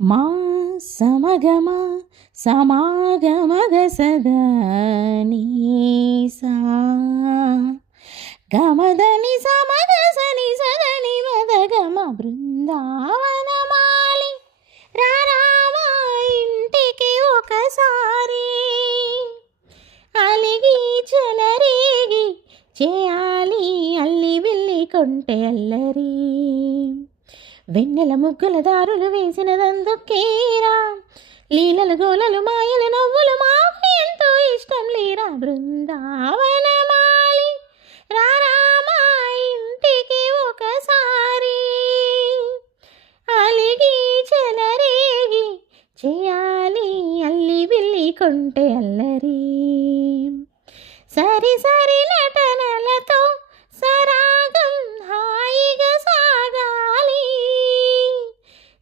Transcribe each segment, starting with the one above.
మా సమగమ సమాగమగ సదా నీసా గమదని సమగ సని సదని మదగమ బృందావనమాలి రారామా ఇంటికి ఒకసారి అలిగి చెలరేగి చేయాలి అల్లి బిల్లి కొంటె అల్లరి వెన్నెల ముగ్గుల దారులు వేసినదందుకేరా లీలలు గోలలు మాయలు నవ్వులు మాకు ఎంతో ఇష్టం లేరా బృందావనమాలి రారామా ఇంటికి ఒకసారి అలిగి చెలరేగి చేయాలి అల్లి బిల్లి కొంటె అల్లరి సరి సరి నటనలతో సరాగం హాయిగా సాగాలి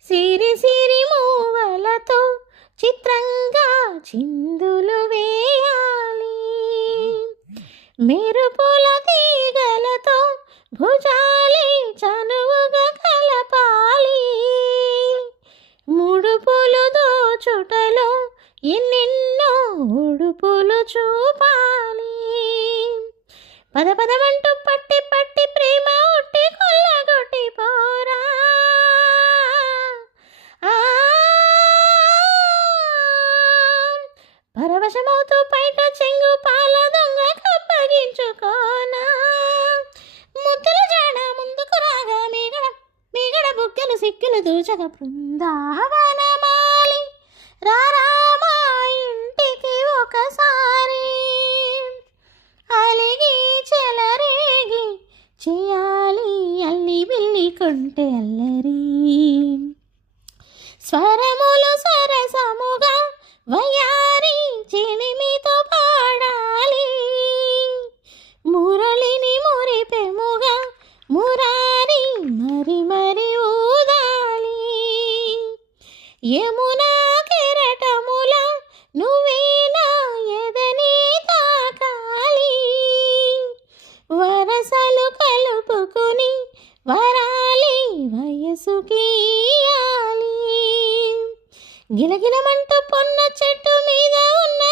సిరి సిరి మూవలతో చిత్రంగా చిందులు వేయాలి మెరుపుల తీగలతో భుజాలి చనువుగా కలపాలి ముడుపులు దోచుటలో ఎన్నెన్నో ఉడుపులు చూపాలి పద పదమంటూ పట్టి పట్టి ప్రేమ ఉట్టి కొల్లగొట్టి పోరా పరవశమవుతూ బయట చెంగు పాల దొంగ కప్పగించుకోనా ముద్దుల జాడ ముందుకు రాగా మీగడ మీగడ బుగ్గలు సిక్కులు దూచక బృందావనమాలి రారామా ఇంటికి ఒకసారి అలిగి చెలరేగి చేయాలి అల్లి బిల్లి కొంటె అల్లరి స్వరములు సరసముగా వయారి చిలిమితో పాడాలి మురళిని మురిపెముగా మురారి మరి మరి ఊదాలి యమునా కెరటముల నువ్వేనా ఎదని తాకాలి వరసలు కలుపుకుని వరాలి వయసుకి గిలగిలమంటూ పొన్న చెట్టు మీద ఉన్న